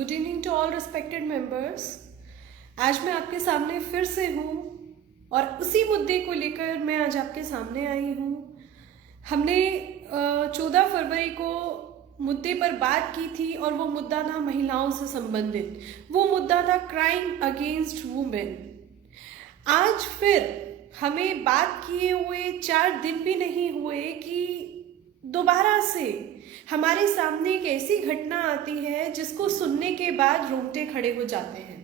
Good evening to all respected members. आज मैं आपके सामने फिर से हूँ और उसी मुद्दे को लेकर मैं आज आपके सामने आई हूँ। हमने 14 फरवरी को मुद्दे पर बात की थी और वो मुद्दा था महिलाओं से संबंधित, वो मुद्दा था क्राइम अगेंस्ट वुमेन। आज फिर हमें बात किए हुए 4 दिन भी नहीं हुए कि दोबारा से हमारे सामने एक ऐसी घटना आती है जिसको सुनने के बाद रोंगटे खड़े हो जाते हैं,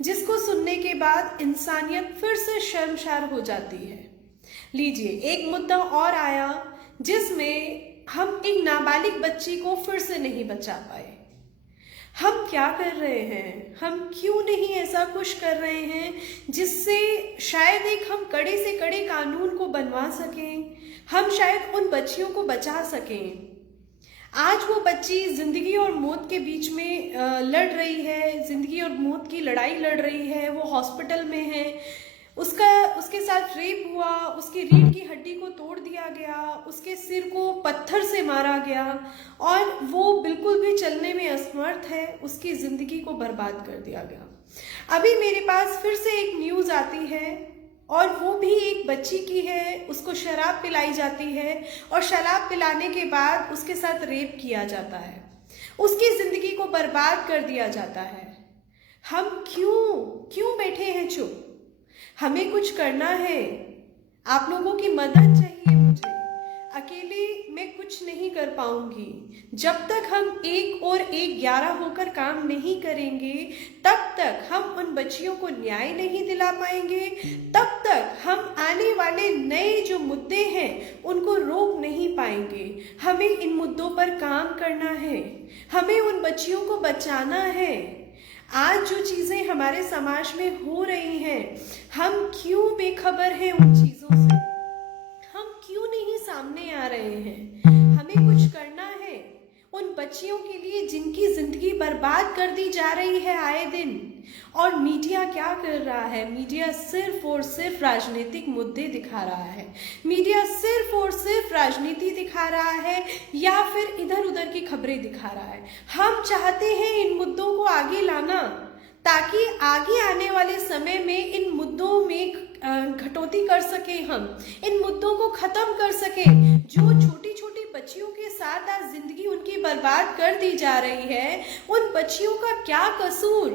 जिसको सुनने के बाद इंसानियत फिर से शर्मसार हो जाती है। लीजिए, एक मुद्दा और आया जिसमें हम एक नाबालिग बच्ची को फिर से नहीं बचा पाए। हम क्या कर रहे हैं? हम क्यों नहीं ऐसा कुछ कर रहे हैं जिससे शायद एक हम कड़े से कड़े कानून को बनवा सकें, हम शायद उन बच्चियों को बचा सकें। आज वो बच्ची जिंदगी और मौत के बीच में लड़ रही है, जिंदगी और मौत की लड़ाई लड़ रही है। वो हॉस्पिटल में है, उसके साथ रेप हुआ, उसकी रीढ़ की हड्डी को तोड़ दिया गया, उसके सिर को पत्थर से मारा गया और वो बिल्कुल भी चलने में असमर्थ है। उसकी जिंदगी को बर्बाद कर दिया गया। अभी मेरे पास फिर से एक न्यूज़ आती है और वो भी एक बच्ची की है। उसको शराब पिलाई जाती है और शराब पिलाने के बाद उसके साथ रेप किया जाता है, उसकी जिंदगी को बर्बाद कर दिया जाता है। हम क्यों बैठे हैं चुप? हमें कुछ करना है। आप लोगों की मदद चाहिए मुझे। अकेले मैं कुछ नहीं कर पाऊंगी। जब तक हम एक और एक 11 होकर काम नहीं करेंगे, तब तक हम उन बच्चियों को न्याय नहीं दिला पाएंगे, तब तक हम आने वाले नए जो मुद्दे हैं उनको रोक नहीं पाएंगे। हमें इन मुद्दों पर काम करना है, हमें उन बच्चियों को बचाना है। आज जो चीजें हमारे समाज में हो रही हैं, हम क्यों बेखबर हैं उन चीजों से? हम क्यों नहीं सामने आ रहे हैं? हमें कुछ करना है उन बच्चियों के लिए जिनकी जिंदगी बर्बाद कर दी जा रही है आए दिन। और मीडिया क्या कर रहा है? मीडिया सिर्फ और सिर्फ राजनीतिक मुद्दे दिखा रहा है। मीडिया सिर्फ और सिर्फ राजनीति दिखा रहा है या फिर इधर उधर की खबरें दिखा रहा है। हम चाहते हैं इन मुद्दों को आगे लाना ताकि आगे आने वाले समय में इन मुद्दों में कटौती कर सके, हम इन मुद्दों को खत्म कर सके। जो छोटी छोटी बच्चियों के साथ आज जिंदगी उनकी बर्बाद कर दी जा रही है, उन बच्चियों का क्या कसूर?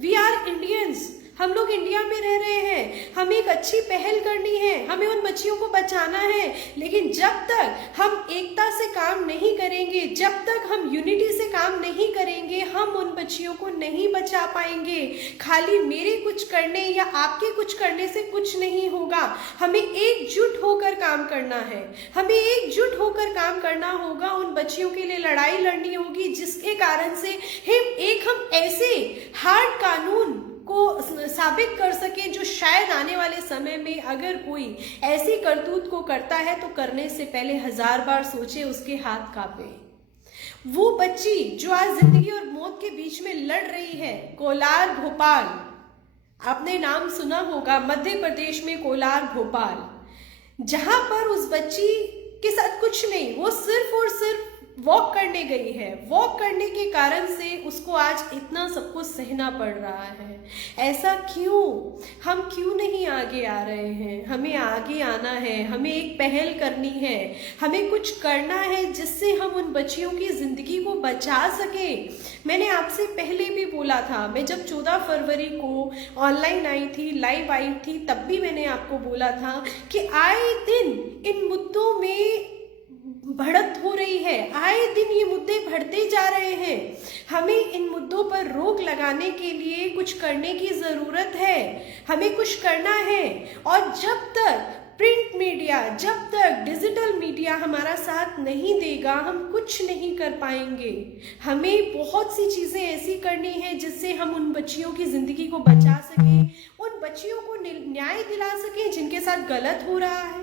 वी आर इंडियंस, हम लोग इंडिया में रह रहे हैं। हमें एक अच्छी पहल करनी है, हमें उन बच्चियों को बचाना है। लेकिन जब तक हम एकता से काम नहीं करेंगे, जब तक हम यूनिटी से काम नहीं करेंगे, हम उन बच्चियों को नहीं बचा पाएंगे। खाली मेरे कुछ करने या आपके कुछ करने से कुछ नहीं होगा। हमें एकजुट होकर काम करना है, हमें एकजुट होकर काम करना होगा। उन बच्चियों के लिए लड़ाई लड़नी होगी जिसके कारण से हम ऐसे हार्ड कानून को साबित कर सके जो शायद आने वाले समय में अगर कोई ऐसी करतूत को करता है तो करने से पहले 1000 बार सोचे, उसके हाथ कांपे। वो बच्ची जो आज जिंदगी और मौत के बीच में लड़ रही है, कोलार भोपाल, आपने नाम सुना होगा, मध्य प्रदेश में कोलार भोपाल, जहां पर उस बच्ची के साथ कुछ नहीं, वो सिर्फ और सिर्फ वॉक करने गई है। वॉक करने के कारण से उसको आज इतना सब कुछ सहना पड़ रहा है। ऐसा क्यों? हम क्यों नहीं आगे आ रहे हैं? हमें आगे आना है, हमें एक पहल करनी है, हमें कुछ करना है जिससे हम उन बच्चियों की जिंदगी को बचा सकें। मैंने आपसे पहले भी बोला था, मैं जब 14 फरवरी को ऑनलाइन आई थी, लाइव आई थी, तब भी मैंने आपको बोला था कि आए दिन इन मुद्दों में बढ़त हो रही है, आए दिन ये मुद्दे बढ़ते जा रहे हैं। हमें इन मुद्दों पर रोक लगाने के लिए कुछ करने की जरूरत है, हमें कुछ करना है। और जब तक प्रिंट मीडिया, जब तक डिजिटल मीडिया हमारा साथ नहीं देगा, हम कुछ नहीं कर पाएंगे। हमें बहुत सी चीजें ऐसी करनी है जिससे हम उन बच्चियों की जिंदगी को बचा सकें, उन बच्चियों को न्याय दिला सकें जिनके साथ गलत हो रहा है,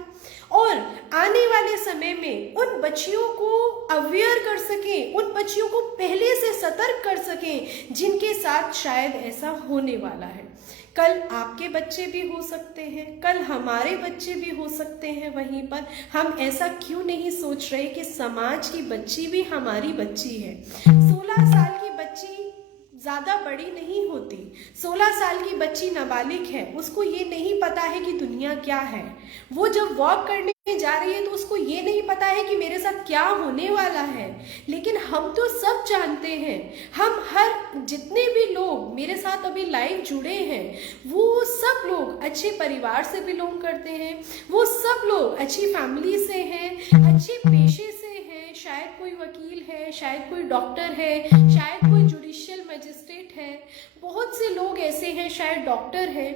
और आने वाले समय में उन बच्चियों को अवेयर कर सकें, उन बच्चियों को पहले से सतर्क कर सकें जिनके साथ शायद ऐसा होने वाला है। कल आपके बच्चे भी हो सकते हैं, कल हमारे बच्चे भी हो सकते हैं। वहीं पर हम ऐसा क्यों नहीं सोच रहे कि समाज की बच्ची भी हमारी बच्ची है। 16 साल की बच्ची ज्यादा बड़ी नहीं होती। 16 साल की बच्ची नाबालिग है, उसको ये नहीं पता है कि दुनिया क्या है। वो जब वॉक करने जा रही है तो उसको ये नहीं पता है कि मेरे साथ क्या होने वाला है। लेकिन हम तो सब जानते हैं, हम हर जितने भी लोग मेरे साथ अभी लाइव जुड़े हैं, वो सब लोग अच्छे परिवार से बिलोंग करते हैं, वो सब लोग अच्छी फैमिली से हैं, अच्छे पेशे से हैं। शायद कोई वकील है, शायद कोई डॉक्टर है, शायद कोई जुडिशियल मजिस्ट्रेट है, बहुत से लोग ऐसे हैं, शायद डॉक्टर है।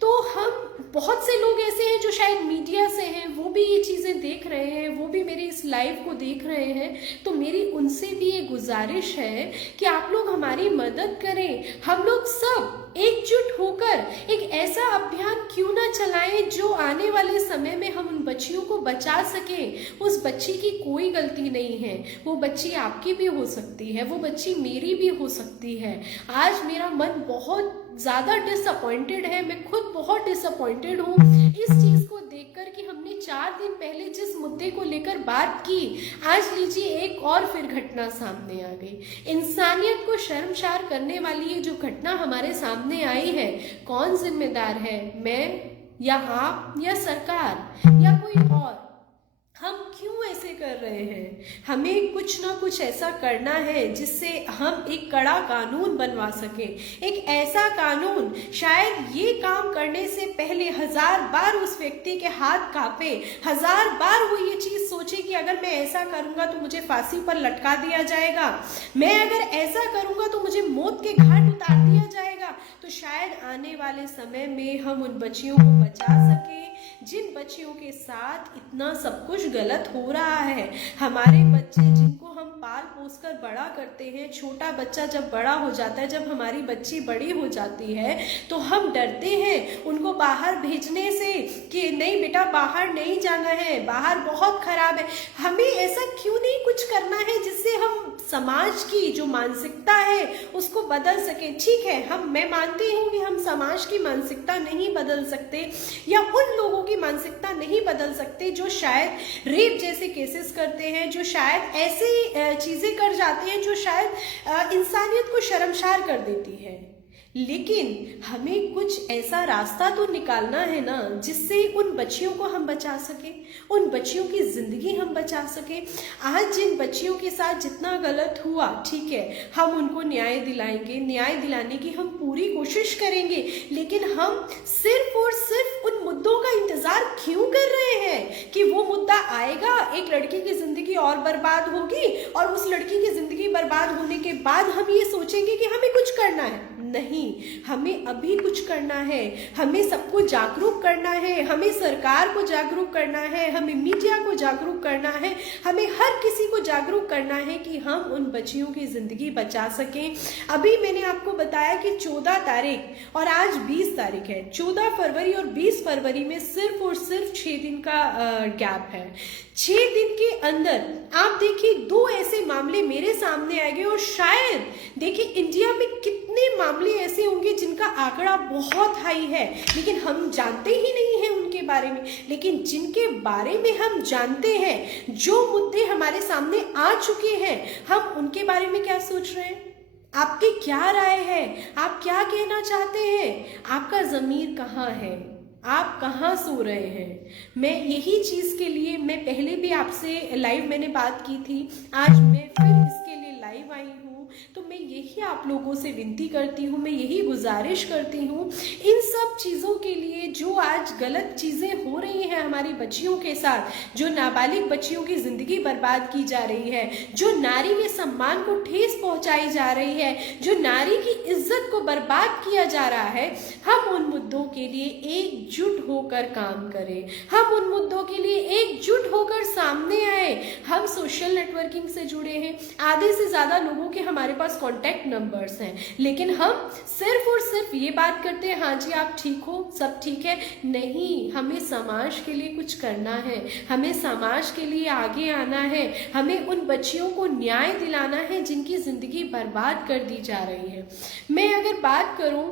तो हम बहुत से लोग ऐसे हैं जो शायद मीडिया से हैं, वो भी ये चीज़ें देख रहे हैं, वो भी मेरे इस लाइव को देख रहे हैं। तो मेरी उनसे भी ये गुजारिश है कि आप लोग हमारी मदद करें। हम लोग सब एकजुट होकर एक ऐसा अभियान क्यों ना चलाएं जो आने वाले समय में हम उन बच्चियों को बचा सकें। उस बच्ची की कोई गलती नहीं है, वो बच्ची आपकी भी हो सकती है, वो बच्ची मेरी भी हो सकती है। आज मेरा मन बहुत ज़्यादा डिसअपॉइंटेड है, मैं खुद बहुत डिसअपॉइंटेड हूँ इस चीज़ को देखकर कि हमने 4 दिन पहले जिस मुद्दे को लेकर बात की, आज लीजिए एक और फिर घटना सामने आ गई। इंसानियत को शर्मसार करने वाली ये जो घटना हमारे सामने आई है, कौन जिम्मेदार है? मैं या आप या सरकार या कोई और? हम क्यों ऐसे कर रहे हैं? हमें कुछ ना कुछ ऐसा करना है जिससे हम एक कड़ा कानून बनवा सकें। एक ऐसा कानून, शायद ये काम करने से पहले 1000 बार उस व्यक्ति के हाथ कांपे, 1000 बार वो ये चीज सोचे कि अगर मैं ऐसा करूंगा तो मुझे फांसी पर लटका दिया जाएगा, मैं अगर ऐसा करूंगा तो मुझे मौत के घाट उतार दिया जाएगा। तो शायद आने वाले समय में हम उन बच्चियों को बचा सके जिन बच्चियों के साथ इतना सब कुछ गलत हो रहा है। हमारे बच्चे जिनको हम पाल पोस कर बड़ा करते हैं, छोटा बच्चा जब बड़ा हो जाता है, जब हमारी बच्ची बड़ी हो जाती है तो हम डरते हैं उनको बाहर भेजने से कि नहीं बेटा बाहर नहीं जाना है, बाहर बहुत खराब है। हमें ऐसा क्यों नहीं कुछ करना है जिससे हम समाज की जो मानसिकता है उसको बदल सके। ठीक है, मैं मानती हूँ कि हम समाज की मानसिकता नहीं बदल सकते या उन लोगों की मानसिकता नहीं बदल सकते जो शायद रेप जैसे केसेस करते हैं, जो शायद ऐसी चीजें कर जाते हैं जो शायद इंसानियत को शर्मसार कर देती है। लेकिन हमें कुछ ऐसा रास्ता तो निकालना है ना जिससे उन बच्चियों को हम बचा सके, उन बच्चियों की जिंदगी हम बचा सके। आज जिन बच्चियों के साथ जितना गलत हुआ, ठीक है, हम उनको न्याय दिलाएंगे, न्याय दिलाने की हम पूरी कोशिश करेंगे। लेकिन हम सिर्फ और सिर्फ उन मुद्दों का इंतजार क्यों कर रहे हैं कि वो मुद्दा आएगा, एक लड़की की जिंदगी और बर्बाद होगी और उस लड़की की जिंदगी बर्बाद होने के बाद हम ये सोचेंगे कि हमें कुछ करना है। नहीं, हमें अभी कुछ करना है, हमें सबको जागरूक करना है, हमें सरकार को जागरूक करना है, हमें मीडिया को जागरूक करना है, हमें हर किसी को जागरूक करना है कि हम उन बच्चियों की जिंदगी बचा सकें। अभी मैंने आपको बताया कि 14 तारीख और आज 20 तारीख है, 14 फरवरी और 20 फरवरी में सिर्फ और सिर्फ 6 दिन का गैप है। 6 दिन के अंदर आप देखिए 2 ऐसे मामले मेरे सामने आएंगे और शायद देखिए इंडिया में कितने मामले ऐसे होंगे जिनका आंकड़ा बहुत हाई है लेकिन हम जानते ही नहीं हैं उनके बारे में। लेकिन जिनके बारे में हम जानते हैं, जो मुद्दे हमारे सामने आ चुके हैं, हम उनके बारे में क्या सोच रहे हैं? आपकी क्या राय है? आप क्या कहना चाहते हैं? आपका ज़मीर कहाँ है? आप कहाँ सो रहे हैं? मैं यही चीज़ के लिए मैं पहले भी आपसे लाइव मैंने बात की थी, आज मैं फिर इसके लिए लाइव आई हूँ। तो मैं यही आप लोगों से विनती करती हूँ, मैं यही गुजारिश करती हूँ इन सब चीज़ों के लिए जो आज गलत चीज़ें हो रही हैं हमारी बच्चियों के साथ, जो नाबालिग बच्चियों की ज़िंदगी बर्बाद की जा रही है, जो नारी के सम्मान को ठेस पहुंचाई जा रही है, जो नारी की इज्जत को बर्बाद किया जा रहा है, हम उन मुद्दों के लिए एकजुट होकर काम करें, हम उन मुद्दों के लिए एकजुट होकर सामने आए। हम सोशल नेटवर्किंग से जुड़े हैं, आधे से ज़्यादा लोगों के हमारे पास कॉन्टैक्ट नंबर्स हैं, लेकिन हम सिर्फ और सिर्फ ये बात करते हैं हाँ जी आप ठीक हो, सब ठीक है। नहीं, हमें समाज के लिए कुछ करना है, हमें समाज के लिए आगे आना है, हमें उन बच्चियों को न्याय दिलाना है जिनकी जिंदगी बर्बाद कर दी जा रही है। मैं अगर बात करूं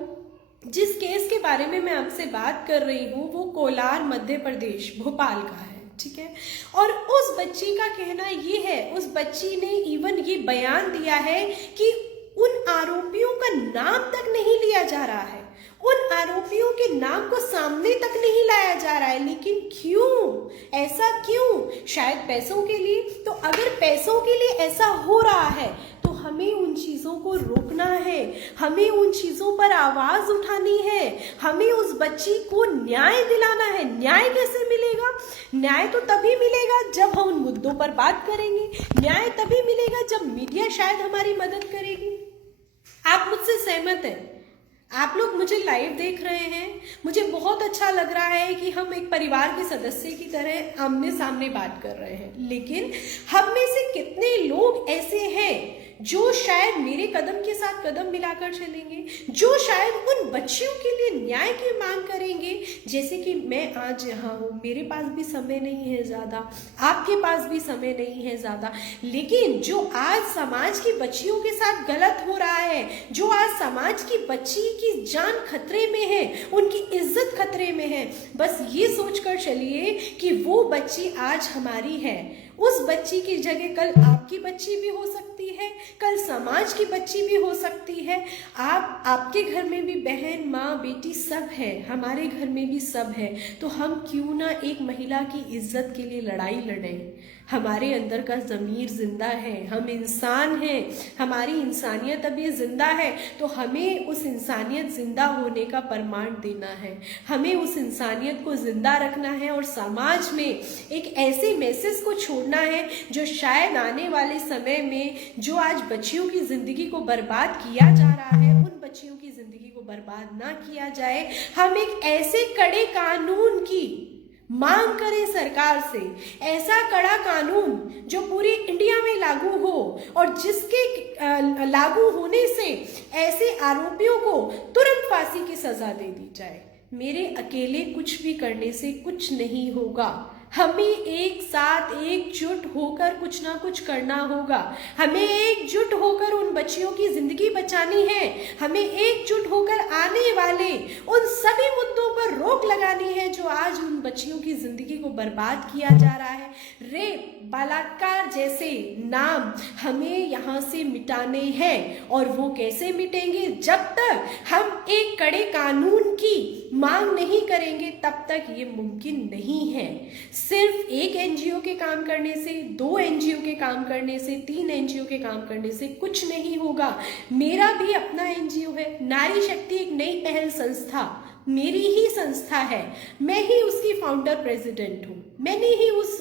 जिस केस के बारे में मैं आपसे बात कर रही हूँ वो कोलार मध्य प्रदेश भोपाल का है, ठीक है। और उस बच्ची का कहना ये है, उस बच्ची ने इवन ये बयान दिया है कि उन आरोपियों का नाम तक नहीं लिया जा रहा है, उन आरोपियों के नाम को सामने तक नहीं लाया जा रहा है। लेकिन क्यों? ऐसा क्यों? शायद पैसों के लिए। तो अगर पैसों के लिए ऐसा हो रहा है तो हमें उन चीजों को रोकना है, हमें उन चीजों पर आवाज उठानी है, हमें उस बच्ची को न्याय दिलाना है। न्याय कैसे मिलेगा? न्याय तो तभी मिलेगा जब हम उन मुद्दों पर बात करेंगे, न्याय तभी मिलेगा जब मीडिया शायद हमारी मदद करेगी। आप मुझसे सहमत हैं? आप लोग मुझे लाइव देख रहे हैं, मुझे बहुत अच्छा लग रहा है कि हम एक परिवार के सदस्य की तरह आमने सामने बात कर रहे हैं। लेकिन हम में से कितने लोग ऐसे हैं जो शायद मेरे कदम के साथ कदम मिलाकर चलेंगे, जो शायद उन बच्चियों के लिए न्याय की मांग करेंगे? जैसे कि मैं आज यहाँ हूँ, मेरे पास भी समय नहीं है ज़्यादा, आपके पास भी समय नहीं है ज़्यादा, लेकिन जो आज समाज की बच्चियों के साथ गलत हो रहा है, जो आज समाज की बच्ची की जान खतरे में है, उनकी इज्जत खतरे में है, बस ये सोचकर चलिए कि वो बच्ची आज हमारी है। उस बच्ची की जगह कल आपकी बच्ची भी हो सकती है, कल समाज की बच्ची भी हो सकती है। आपके घर में भी बहन, माँ, बेटी सब है, हमारे घर में भी सब है। तो हम क्यों ना एक महिला की इज्जत के लिए लड़ाई लड़ें? हमारे अंदर का ज़मीर जिंदा है, हम इंसान हैं, हमारी इंसानियत अभी जिंदा है, तो हमें उस इंसानियत जिंदा होने का प्रमाण देना है, हमें उस इंसानियत को जिंदा रखना है और समाज में एक ऐसे मैसेज को छोड़ना है जो शायद आने वाले समय में जो आज बच्चियों की जिंदगी को बर्बाद किया जा रहा है, उन बच्चियों की जिंदगी को बर्बाद ना किया जाए। हम एक ऐसे कड़े कानून की मांग करें सरकार से, ऐसा कड़ा कानून जो पूरी इंडिया में लागू हो और जिसके लागू होने से ऐसे आरोपियों को तुरंत फांसी की सजा दे दी जाए। मेरे अकेले कुछ भी करने से कुछ नहीं होगा, हमें एक साथ एकजुट होकर कुछ ना कुछ करना होगा, हमें एकजुट होकर उन बच्चियों की जिंदगी बचानी है, हमें एकजुट होकर आने वाले उन सभी मुद्दों पर रोक लगानी है जो आज उन बच्चियों की जिंदगी को बर्बाद किया जा रहा है। रेप, बलात्कार जैसे नाम हमें यहाँ से मिटाने हैं, और वो कैसे मिटेंगे? जब तक हम एक कड़े कानून की मांग नहीं करेंगे तब तक ये मुमकिन नहीं है। सिर्फ एक एनजीओ के काम करने से, 2 एनजीओ के काम करने से, 3 एनजीओ के काम करने से कुछ नहीं होगा। मेरा भी अपना एनजीओ है, नारी शक्ति एक नई पहल संस्था, मेरी ही संस्था है, मैं ही उसकी फाउंडर प्रेसिडेंट हूँ, मैंने ही उस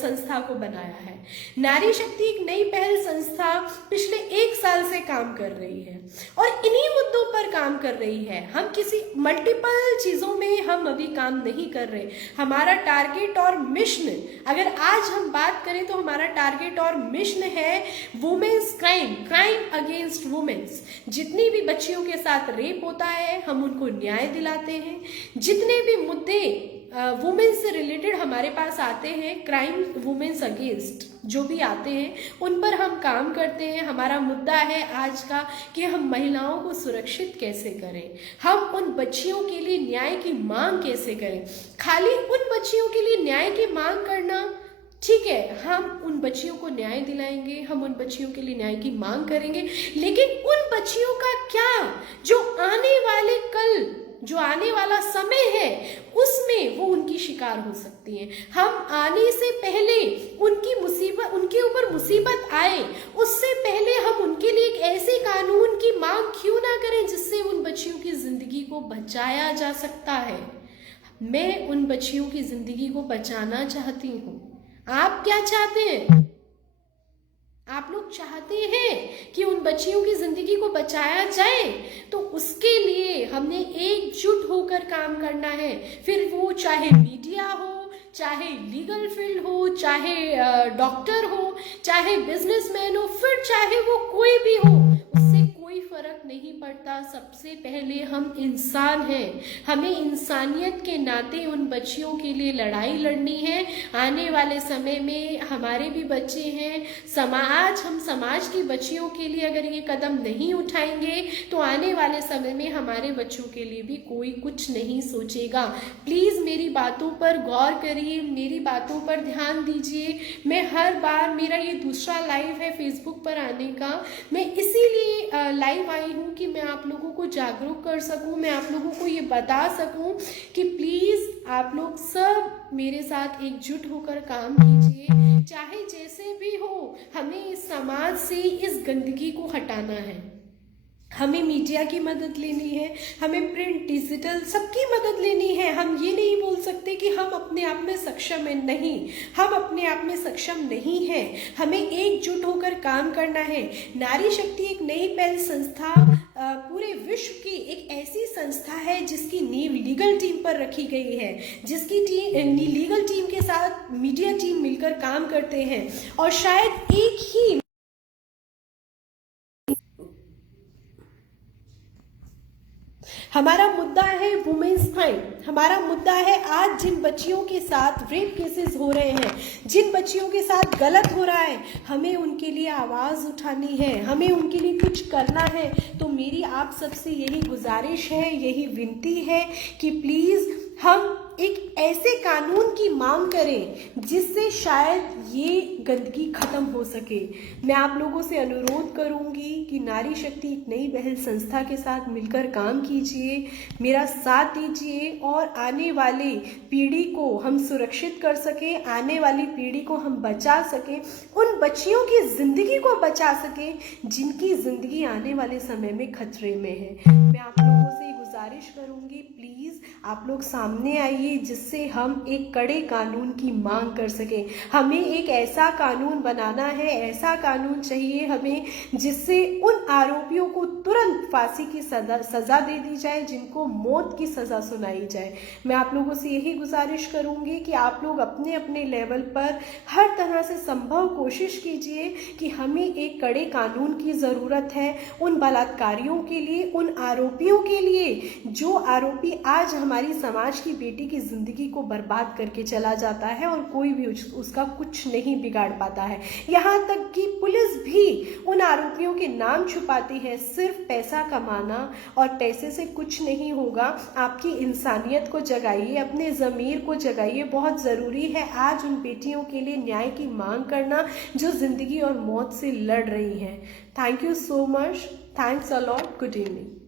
संस्था को बनाया है। नारी शक्ति एक नई पहल संस्था पिछले 1 साल से काम कर रही है और इन्हीं मुद्दों पर काम कर रही है। हम किसी मल्टीपल चीज़ों में हम अभी काम नहीं कर रहे। हमारा टारगेट और मिशन, अगर आज हम बात करें तो हमारा टारगेट और मिशन है women's crime, crime against women's. जितनी भी बच्चियों के साथ रेप होता है हम उनको न्याय दिलाते हैं। जितने भी मुद्दे वुमेन से रिलेटेड हमारे पास आते हैं, क्राइम वुमेन्स अगेंस्ट जो भी आते हैं उन पर हम काम करते हैं। हमारा मुद्दा है आज का कि हम महिलाओं को सुरक्षित कैसे करें, हम उन बच्चियों के लिए न्याय की मांग कैसे करें। खाली उन बच्चियों के लिए न्याय की मांग करना ठीक है, हम उन बच्चियों को न्याय दिलाएंगे, हम उन बच्चियों के लिए न्याय की मांग करेंगे, लेकिन उन बच्चियों का क्या जो आने वाले कल, जो आने वाला समय है उसमें वो उनकी शिकार हो सकती हैं। हम आने से पहले उनकी मुसीबत, उनके ऊपर मुसीबत आए उससे पहले हम उनके लिए एक ऐसे कानून की मांग क्यों ना करें जिससे उन बच्चियों की जिंदगी को बचाया जा सकता है। मैं उन बच्चियों की जिंदगी को बचाना चाहती हूँ। आप क्या चाहते हैं? आप लोग चाहते हैं कि उन बच्चियों की जिंदगी को बचाया जाए, तो उसके लिए हमने एकजुट होकर काम करना है। फिर वो चाहे मीडिया हो, चाहे लीगल फील्ड हो, चाहे डॉक्टर हो, चाहे बिजनेसमैन हो, फिर चाहे वो कोई भी हो, उससे कोई फर्क नहीं पड़ता। सबसे पहले हम इंसान हैं, हमें इंसानियत के नाते उन बच्चियों के लिए लड़ाई लड़नी है। आने वाले समय में हमारे भी बच्चे हैं, हम समाज की बच्चियों के लिए अगर ये कदम नहीं उठाएंगे तो आने वाले समय में हमारे बच्चों के लिए भी कोई कुछ नहीं सोचेगा। प्लीज़ मेरी बातों पर गौर करिए, मेरी बातों पर ध्यान दीजिए। मैं हर बार, मेरा ये दूसरा लाइव है फेसबुक पर आने का, मैं इसीलिए लाइव आई हूँ कि मैं आप लोगों को जागरूक कर सकूँ, मैं आप लोगों को ये बता सकूँ कि प्लीज़ आप लोग सब मेरे साथ एकजुट होकर काम कीजिए। चाहे जैसे भी हो, हमें इस समाज से इस गंदगी को हटाना है। हमें मीडिया की मदद लेनी है, हमें प्रिंट डिजिटल सबकी मदद लेनी है। हम ये नहीं बोल सकते कि हम अपने आप में सक्षम हैं, नहीं, हम अपने आप में सक्षम नहीं हैं। हमें एकजुट होकर काम करना है। नारी शक्ति एक नई पहल संस्था पूरे विश्व की एक ऐसी संस्था है जिसकी नींव लीगल टीम पर रखी गई है, जिसकी लीगल टीम के साथ मीडिया टीम मिलकर काम करते हैं। और शायद एक ही हमारा मुद्दा है वुमेन्स क्राइम। हमारा मुद्दा है आज जिन बच्चियों के साथ रेप केसेस हो रहे हैं, जिन बच्चियों के साथ गलत हो रहा है, हमें उनके लिए आवाज़ उठानी है, हमें उनके लिए कुछ करना है। तो मेरी आप सबसे यही गुजारिश है, यही विनती है कि प्लीज़ हम एक ऐसे कानून की मांग करें जिससे शायद ये गंदगी खत्म हो सके। मैं आप लोगों से अनुरोध करूंगी कि नारी शक्ति एक नई पहल संस्था के साथ मिलकर काम कीजिए, मेरा साथ दीजिए और आने वाली पीढ़ी को हम सुरक्षित कर सकें, आने वाली पीढ़ी को हम बचा सकें, उन बच्चियों की ज़िंदगी को बचा सकें जिनकी ज़िंदगी आने वाले समय में खतरे में है। मैं आप लोगों से गुजारिश करूंगी, प्लीज़ आप लोग सामने आइए जिससे हम एक कड़े कानून की मांग कर सकें। हमें एक ऐसा कानून बनाना है, ऐसा कानून चाहिए हमें जिससे उन आरोपियों को तुरंत फांसी की सज़ा दे दी जाए, जिनको मौत की सज़ा सुनाई जाए। मैं आप लोगों से यही गुजारिश करूंगी कि आप लोग अपने अपने लेवल पर हर तरह से संभव कोशिश कीजिए कि हमें एक कड़े कानून की ज़रूरत है उन बलात्कारियों के लिए, उन आरोपियों के लिए जो आरोपी आज हमारी समाज की बेटी की ज़िंदगी को बर्बाद करके चला जाता है और कोई भी उसका कुछ नहीं बिगाड़ पाता है। यहाँ तक कि पुलिस भी उन आरोपियों के नाम छुपाती है। सिर्फ पैसा कमाना और पैसे से कुछ नहीं होगा। आपकी इंसानियत को जगाइए, अपने ज़मीर को जगाइए। बहुत ज़रूरी है आज उन बेटियों के लिए न्याय की मांग करना जो ज़िंदगी और मौत से लड़ रही हैं। Thank you so much. Thanks a lot. Good evening.